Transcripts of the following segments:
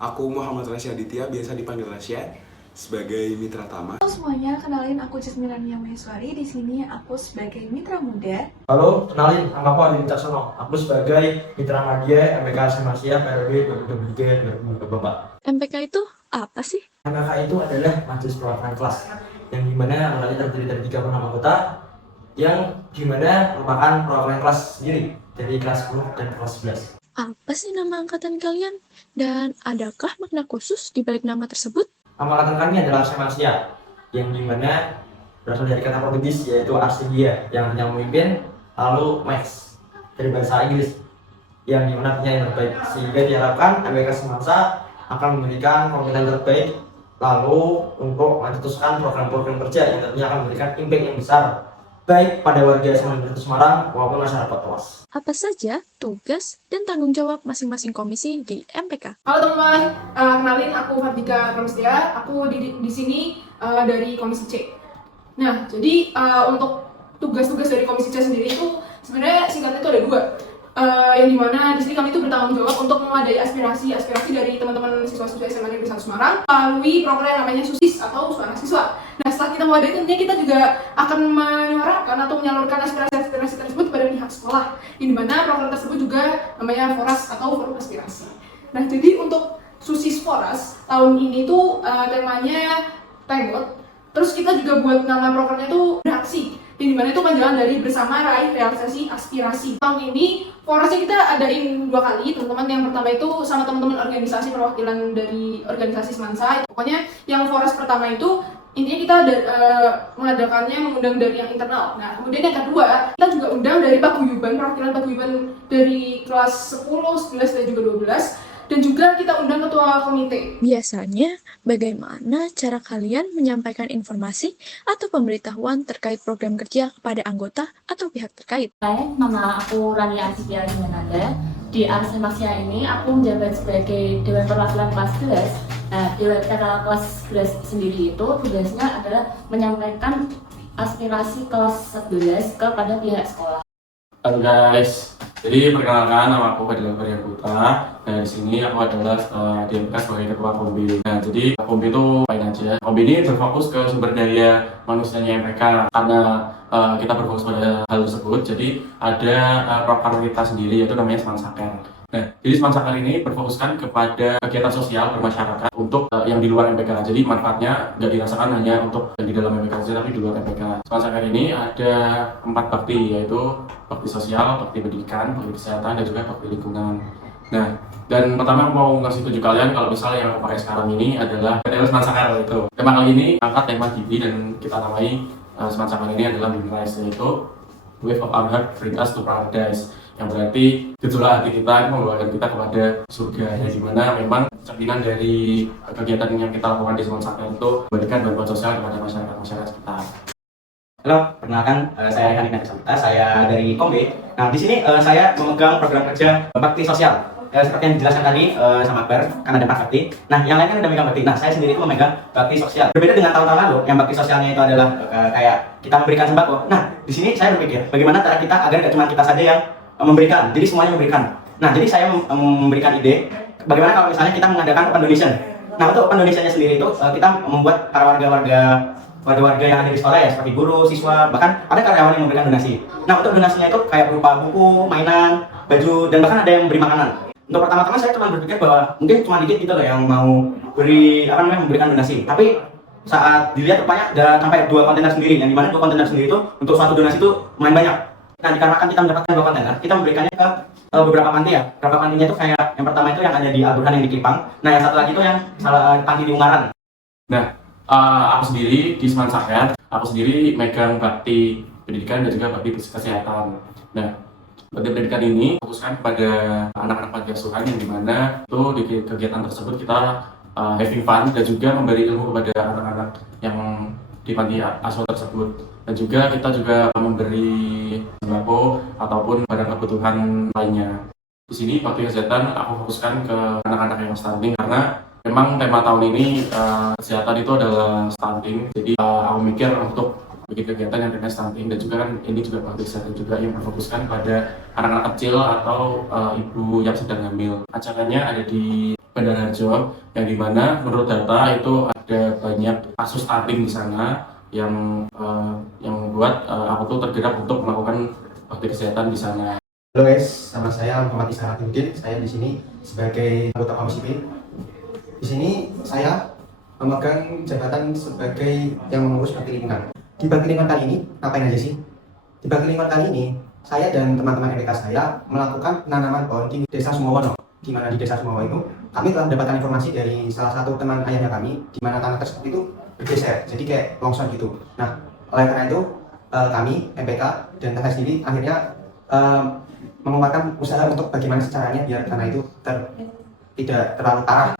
Aku Muhammad Rasya Aditya, biasa dipanggil Rasya, sebagai Mitra Tama. Halo semuanya, kenalin aku Jasmine Maheswari. Di sini aku sebagai Mitra Muda. Halo, kenalin nama aku Adi Wicaksono. Aku sebagai Mitra Media MPK Semasya periode 2023-2024. MPK itu apa sih? MPK itu adalah Majelis Perwakilan Kelas, yang dimana anggotanya terdiri dari 36 anggota, yang dimana merupakan perwakilan kelas sendiri dari kelas 10 dan kelas 11. Apa sih nama angkatan kalian? Dan adakah makna khusus di balik nama tersebut? Nama angkatan kami adalah Semasya, yang dimana berasal dari kata Portugis yaitu Arsigia, yang artinya memimpin, lalu Max dari bahasa Inggris, yang dimana artinya yang terbaik. Sehingga diharapkan MPK Semasya akan memberikan pemerintahan terbaik, lalu untuk mencetuskan program-program kerja yang tentunya akan memberikan impact yang besar baik pada warga Semarang maupun masyarakat luas. Apa saja tugas dan tanggung jawab masing-masing komisi di MPK? Halo teman-teman, kenalin aku Fadika Pramestia. Aku di sini dari Komisi C. Nah, jadi untuk tugas-tugas dari Komisi C sendiri itu sebenarnya singkatnya itu ada dua. Yang dimana di sini kami itu bertanggung jawab untuk memadai aspirasi dari teman-teman siswa-siswa SMA Negeri 1 Semarang melalui program yang namanya SUSIS atau Suara Siswa. Nah, setelah kita memadai tentunya kita juga akan menyuarakan atau menyalurkan aspirasi tersebut kepada pihak sekolah. Yang dimana program tersebut juga namanya Foras atau Forum Aspirasi. Nah, jadi untuk SUSIS Foras tahun ini tuh temanya Tenggot. Terus kita juga buat nama programnya tuh Beraksi. Yang dimana itu panjangan dari bersama raih realisasi aspirasi. Tahun ini Forasnya kita adain 2 kali, teman-teman. Yang pertama itu sama teman-teman organisasi perwakilan dari organisasi Semansa. Pokoknya yang Foras pertama itu intinya kita mengadakannya mengundang dari yang internal. Nah, kemudian yang kedua, kita juga undang dari paguyuban, perwakilan paguyuban dari kelas 10, 11, dan juga 12. Dan juga kita undang ketua komite. Biasanya, bagaimana cara kalian menyampaikan informasi atau pemberitahuan terkait program kerja kepada anggota atau pihak terkait? Hai, nama aku Rania Asifia Jimenanda. Di Semasya ini aku menjabat sebagai Dewan Perwakilan kelas 11. Nah, Dewan Perwakilan kelas 11 sendiri itu tugasnya adalah menyampaikan aspirasi kelas 11 kepada pihak sekolah. Halo guys, jadi perkenalkan nama aku Fadila Maria Putra. Nah, di sini aku adalah di MPK sebagai ketua Kombi. Nah, jadi Kombi itu main aja. Kombi ini berfokus ke sumber daya manusianya MPK karena kita berfokus pada hal tersebut. Jadi ada program kita sendiri yaitu namanya Semansaker. Nah, jadi Semansaker ini berfokuskan kepada kegiatan sosial bermasyarakat untuk yang di luar MPK. Jadi manfaatnya nggak dirasakan hanya untuk yang di dalam MPK saja, tapi di luar MPK. Semansaker ini ada 4 bakti, yaitu bakti sosial, bakti pendidikan, bakti kesehatan, dan juga bakti lingkungan. Nah, dan pertama aku mau ngasih tunjuk kalian kalau misalnya yang aku pakai sekarang ini adalah PTL Semansaker itu. Tema kali ini angkat tema Gibi dan kita namai Semansaker ini adalah Moonrise, yaitu Wave of Our Heart Bring Us to Paradise, yang berarti gejolak hati kita membawakan kita kepada surga, yang dimana memang cerminan dari kegiatan yang kita lakukan di Semansaker itu memberikan bantuan sosial kepada masyarakat sekitar. Halo, perkenalkan saya Hanika Samta, saya dari Kombe. Nah, di sini saya memegang program kerja bakti sosial. Seperti yang dijelaskan tadi sama Akbar, kan ada 4 bakti. Nah, yang lain kan udah memegang bakti. Nah, saya sendiri itu memegang bakti sosial. Berbeda dengan tahun-tahun lalu, yang bakti sosialnya itu adalah kayak kita memberikan sembako. Nah, di sini saya berpikir bagaimana cara kita agar tidak cuma kita saja yang memberikan, jadi semuanya memberikan. Nah, jadi saya memberikan ide bagaimana kalau misalnya kita mengadakan open donation. Nah, untuk open donation-nya sendiri itu kita membuat para warga yang ada di sekolah ya, seperti guru, siswa, bahkan ada karyawan yang memberikan donasi. Nah, untuk donasinya itu kayak berupa buku, mainan, baju, dan bahkan ada yang memberi makanan. Untuk pertama-tama saya cuma berpikir bahwa mungkin cuma dikit gitu loh yang mau memberikan donasi. Tapi saat dilihat rupanya ada sampai 2 kontainer sendiri, yang dimana 2 kontainer sendiri itu untuk suatu donasi itu lumayan banyak. Nah, dikarenakan kita mendapatkan 2 kontainer, kita memberikannya ke beberapa panti ya. Beberapa pantinya itu kayak yang pertama itu yang ada di Al-Burhan yang di Kelipang. Nah, yang satu lagi itu yang panti di Ungaran. Nah, aku sendiri di Semansaker, aku sendiri megang bakti pendidikan dan juga bakti kesehatan. Nah, bakti pendidikan ini fokuskan kepada anak-anak panti asuhan, yang dimana itu di kegiatan tersebut kita having fun dan juga memberi ilmu kepada anak-anak yang di panti asuhan tersebut. Dan juga kita juga memberi sembako ataupun barang kebutuhan lainnya. Di sini bakti kesehatan aku fokuskan ke anak-anak yang stunting karena memang tema tahun ini kesehatan itu adalah stunting. Jadi aku mikir untuk bikin kegiatan yang dengan stunting, dan juga kan ini juga bakti kesehatan juga yang berfokuskan pada anak-anak kecil atau ibu yang sedang hamil. Acaranya ada di Bandar Harjo, yang dimana menurut data itu ada banyak kasus stunting di sana yang membuat aku tuh tergerak untuk melakukan bakti kesehatan di sana. Halo guys, nama saya Muhammad Isra Abdudin. Saya di sini sebagai anggota Komisi B. Di sini saya memegang jabatan sebagai yang mengurus bakti lingkungan. Di bakti lingkungan kali ini, ngapain aja sih? Di bakti lingkungan kali ini, saya dan teman-teman MPK saya melakukan penanaman pohon di Desa Sumowono. Di mana di Desa Sumowono itu, kami telah mendapatkan informasi dari salah satu teman ayahnya kami, di mana tanah tersebut itu bergeser, jadi kayak longsor gitu. Nah, oleh karena itu, kami, MPK, dan TH sendiri akhirnya mengeluarkan usaha untuk bagaimana caranya biar tanah itu tidak terlalu parah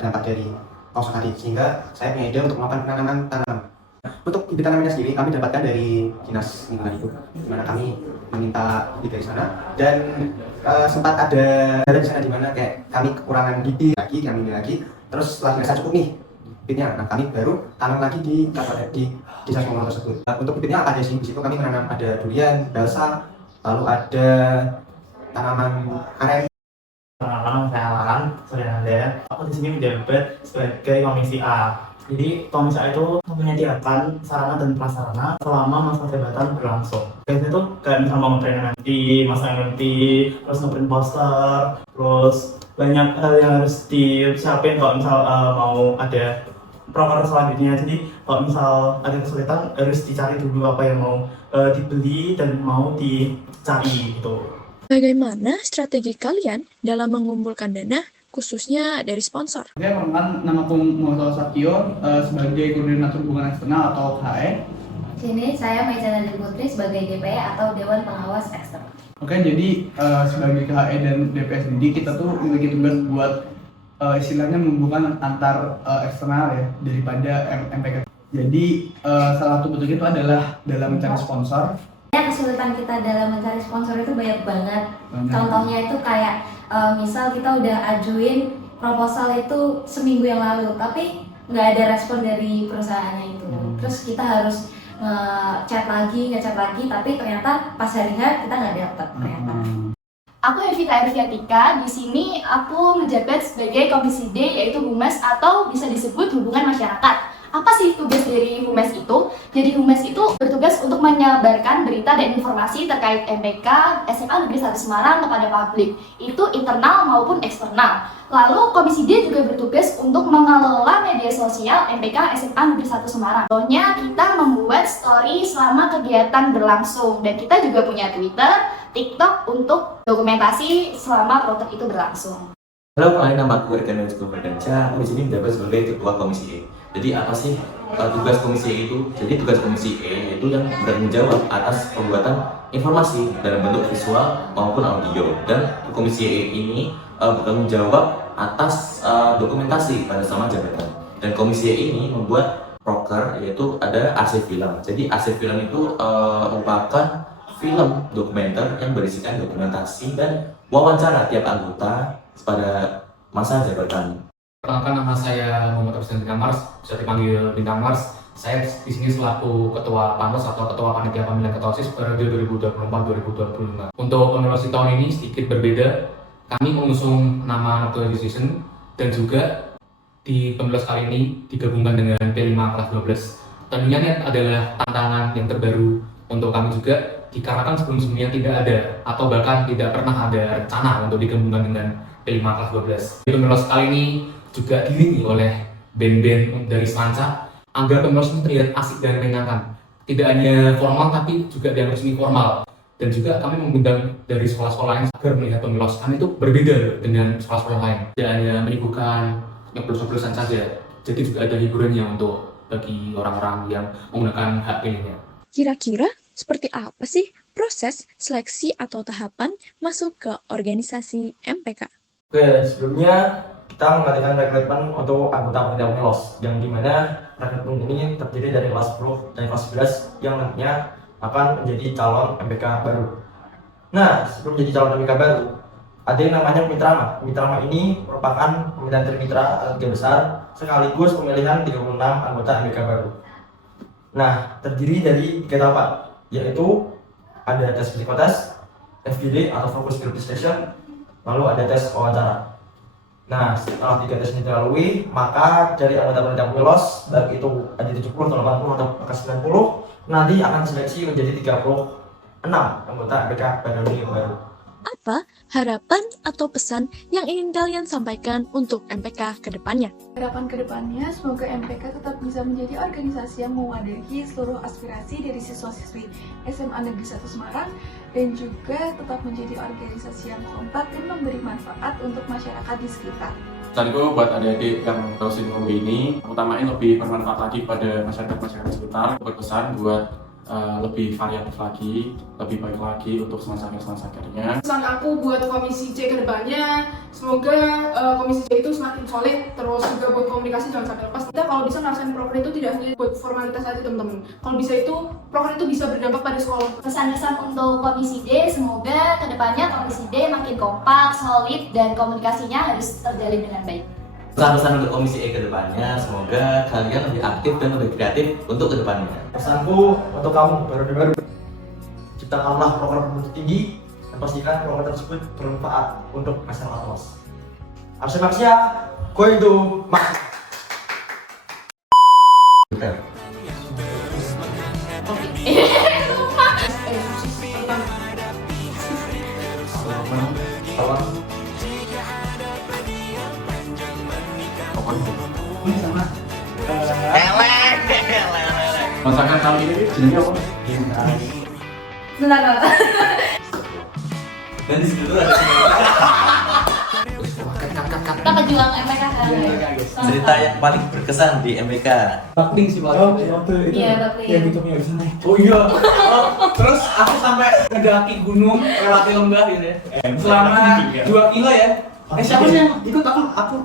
dampak dari longsor tadi, sehingga saya punya ide untuk melakukan penanaman tanaman. Untuk bibit tanamannya sendiri kami dapatkan dari dinas lingkungan itu, di mana kami meminta bibit dari sana, dan sempat ada di sana di mana kayak kami kekurangan bibit lagi, kami ini lagi, terus setelah dirasa cukup nih bibitnya, nah kami baru tanam lagi di desa Sumowono tersebut. Untuk bibitnya apa aja sih? Di situ kami menanam ada durian, balsa, lalu ada tanaman aren. Perkenalkan, saya Alan Suryananda. Aku di sini menjabat sebagai Komisi A. Jadi Komisi A itu menyediakan sarana dan prasarana selama masa jabatan berlangsung. Biasanya itu kayak misalnya mau nge-print nanti, masa nanti, terus nge-print poster, terus banyak hal yang harus disiapin kalau misal mau ada proker selanjutnya. Jadi kalau misal ada kesulitan harus dicari dulu apa yang mau dibeli dan mau dicari gitu. Bagaimana strategi kalian dalam mengumpulkan dana, khususnya dari sponsor? Oke, perkenalkan, nama aku Muhammad Sakio sebagai Koordinator Hubungan Eksternal atau KE. Sini saya Maizana Putri sebagai DPE atau Dewan Pengawas Eksternal. Oke, jadi sebagai KE dan DPE sendiri kita tuh memiliki tugas buat istilahnya menghubungkan antar eksternal ya daripada MPK. Jadi salah satu bentuk itu adalah dalam mencari sponsor. Kesulitan kita dalam mencari sponsor itu banyak banget. Contohnya itu kayak misal kita udah ajuin proposal itu seminggu yang lalu, tapi nggak ada respon dari perusahaannya itu. Terus kita harus ngechat lagi, tapi ternyata pas hari H kita nggak dapet ternyata. Aku Evita Erviatika, di sini aku menjabat sebagai Komisi D, yaitu Humas atau bisa disebut hubungan masyarakat. Apa sih tugas dari Humas itu? Jadi Humas itu bertugas untuk menyebarkan berita dan informasi terkait MPK SMA Negeri 1 Semarang kepada publik, itu internal maupun eksternal. Lalu Komisi D juga bertugas untuk mengelola media sosial MPK SMA Negeri 1 Semarang. Contohnya kita membuat story selama kegiatan berlangsung, dan kita juga punya Twitter, TikTok untuk dokumentasi selama protek itu berlangsung. Halo, nama aku Erkan Danca. Aku di sini menjabat sebagai Ketua Komisi E. Jadi apa sih tugas Komisi E itu? Jadi tugas Komisi E itu yang bertanggung jawab atas pembuatan informasi dalam bentuk visual maupun audio. Dan Komisi E ini bertanggung jawab atas dokumentasi pada sama jabatan. Dan Komisi E ini membuat proker, yaitu ada arsip film. Jadi arsip film itu merupakan film dokumenter yang berisikan dokumentasi dan wawancara tiap anggota pada masa jabatan. Perkenalkan, nama saya Muhammad Absen Bintang Mars, bisa dipanggil Bintang Mars. Saya di sini selaku Ketua Panwas atau Ketua Panitia Pemilihan Ketua OSIS periode 2024-2025. Untuk penerus tahun ini sedikit berbeda. Kami mengusung nama Nocturne Decision dan juga di penerus kali ini digabungkan dengan P5 kelas 12. Tentunya ini adalah tantangan yang terbaru untuk kami juga, dikarenakan sebelum-sebelumnya tidak ada atau bahkan tidak pernah ada rencana untuk digabungkan dengan P5 kelas 12. Di penerus kali ini juga diiringi oleh band-band dari Selanca agar penerus ini terlihat asik dan menyenangkan. Tidak hanya formal tapi juga dianggap semi formal. Dan juga kami mengundang dari sekolah-sekolah lain agar melihat penerus kami itu berbeda dengan sekolah-sekolah lain. Tidak hanya menyuguhkan nyoblos-nyoblosan saja, jadi juga ada hiburannya untuk bagi orang-orang yang menggunakan hak pilihnya. Kira-kira seperti apa sih proses seleksi atau tahapan masuk ke organisasi MPK? Oke, sebelumnya kita mengadakan rekrutmen untuk anggota panitia pemilos, yang dimana rekrutmen ini terdiri dari kelas 10 dan kelas 11 yang nantinya akan menjadi calon MPK baru. Nah, sebelum menjadi calon MPK baru, ada yang namanya Mitrama. Mitrama ini merupakan pemilihan trimitra atau 3 besar sekaligus pemilihan 36 anggota MPK baru. Nah, terdiri dari 3 tahapan, yaitu ada tes psikotes, FGD atau Focus Group Discussion, lalu ada tes wawancara. Nah, setelah 3 tes ini dilalui, maka dari anggota panitia pemilos, baik itu ada 70 atau 80 atau 90, nanti akan seleksi menjadi 36 anggota MPK baru. Apa harapan atau pesan yang ingin kalian sampaikan untuk MPK ke depannya? Harapan ke depannya, semoga MPK tetap bisa menjadi organisasi yang mewadahi seluruh aspirasi dari siswa-siswi SMA Negeri 1 Semarang dan juga tetap menjadi organisasi yang kompak dan memberi manfaat untuk masyarakat di sekitar. Pesanku buat adik-adik yang terus di kombi ini, utamain lebih bermanfaat lagi pada masyarakat sekitar. Berpesan buat lebih variatif lagi, lebih baik lagi untuk semasa-masanya. Pesan aku buat komisi C ke depannya, semoga komisi C itu semakin solid, terus juga buat komunikasi jangan sampai lepas. Kita kalau bisa ngerasain proker itu tidak hanya buat formalitas aja teman-teman. Kalau bisa itu, proker itu bisa berdampak pada sekolah. Pesan-pesan untuk komisi D, semoga kedepannya komisi D makin kompak, solid, dan komunikasinya harus terjalin dengan baik. Pesan-pesan untuk komisi E ke depannya, semoga kalian lebih aktif dan lebih kreatif untuk ke depannya. Pesanku untuk kamu baru ciptakanlah program tinggi dan pastikan program tersebut bermanfaat untuk masyarakat luas. Arsimaksia, going to Max. Masakan kali ini jenisnya apa? Bentar. Dan di situ ada Kita pejuang MPK kan? cerita yang paling berkesan di MPK. Bakling sih Pak. Iya, bakling. Yang itu punya bisa naik. Oh iya. Terus aku sampai ngedaki gunung lewati lembah gitu ya. Selama 2 kilo ya. Siapa sih yang ikut aku?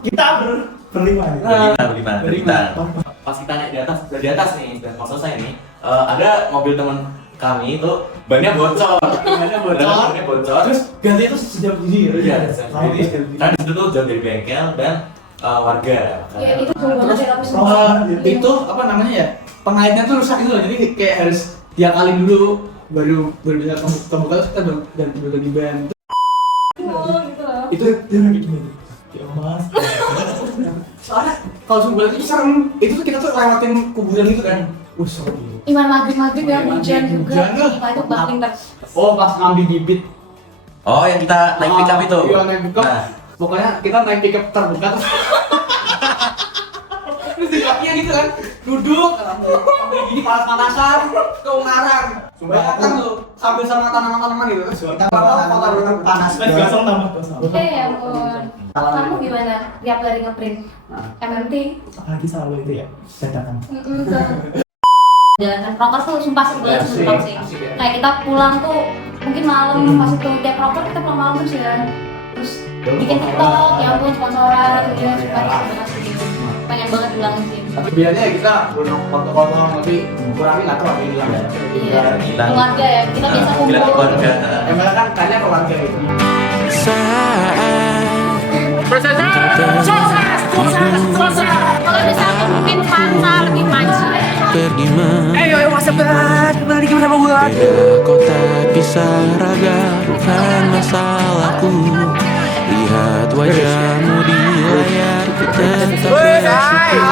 Kita berlima. Berlima. Pas kita naik di atas nih, dan pas selesai nih, ada mobil teman kami itu bannya bocor. Terus ganti itu sejam ini. Iya, kan di situ tuh jauh dari bengkel dan warga. Ya itu jauh banget ya tapi Itu apa namanya ya? Pengaitnya tuh rusak gitu loh. Jadi kayak harus diakalin dulu baru bisa kebuka, terus kita ganti dulu lagi ban. Itu dia kayak gini. Ya Mas. Soalnya kalau sumber itu serem. Itu tuh kita tuh lewatin kuburan gitu kan. Serem. Iman maghrib ya hujan juga. Itu bakling terus. Oh, pas ngambil bibit. Oh, yang kita naik pickup itu. Iya, naik pickup. Nah. Pokoknya kita naik pickup terbuka terus. Terus di kakinya gitu kan, duduk, sambil gini panas-panasan, ke Ungaran. Bayangkan tuh, sambil sama tanaman-tanaman gitu. Kita foto panas. Gosong tambah gosong. Ya ampun. Kamu gimana? Tiap hari ngeprint MMT? Lagi selalu itu ya, dadakan. Jalankan proker tuh sumpah seru banget sih. Kayak kita pulang tuh mungkin malam pas itu tiap proker kita pulang malam terus ya. Terus bikin TikTok, ya ampun sponsoran gitu ya, supaya gitu. Pengen banget bilangin sih. Biasanya kita foto-foto tapi kurangin atau apa yang bilang ya? Iya, keluarga ya, kita biasa kumpul. Keluarga. Emang kan kayaknya keluarga gitu. Kalau misalnya mungkin pansa lebih maju. Pergi Ayo WhatsApp balik sama gua. kau tak bisa ragakan masalahku. Lihat wajahmu di layar, ku tetap bersyukur.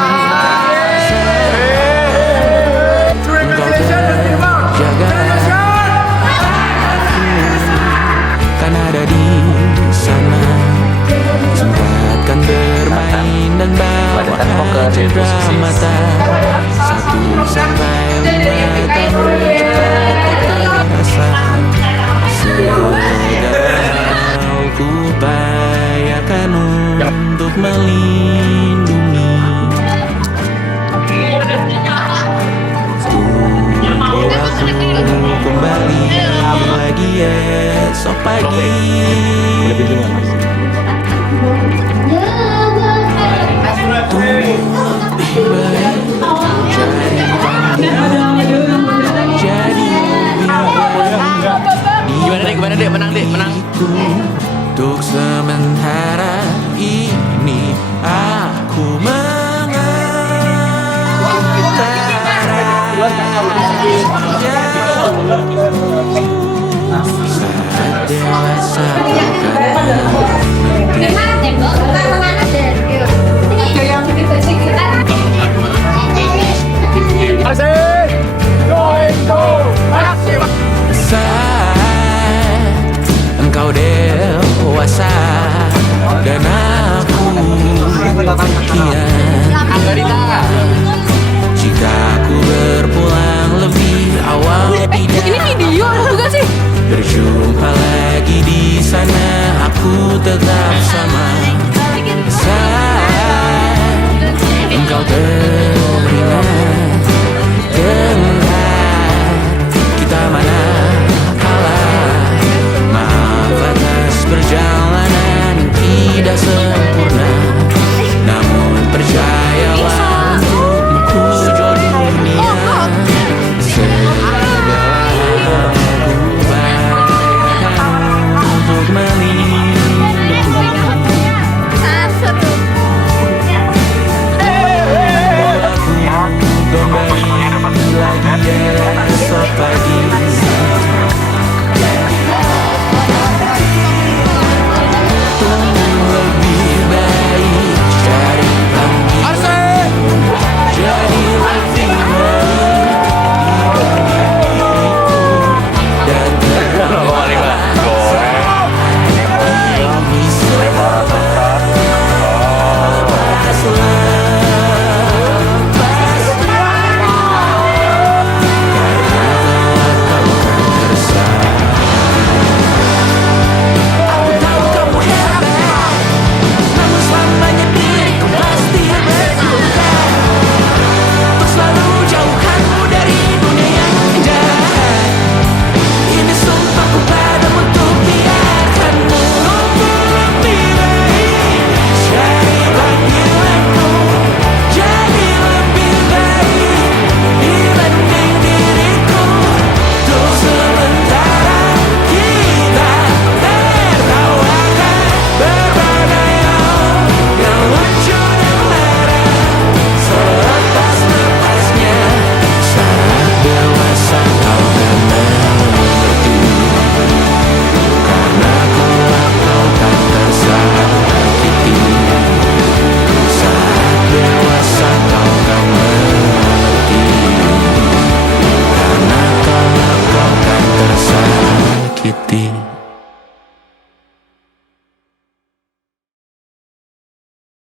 Engkau terjaga, kan ada di sana. Sempatkan bermain dan bawa cendera mata. 1 sampai 5 tahun cepat terasa. Segala mau ku upayakan untuk melindungi. Tunggu aku kembali lagi esok pagi.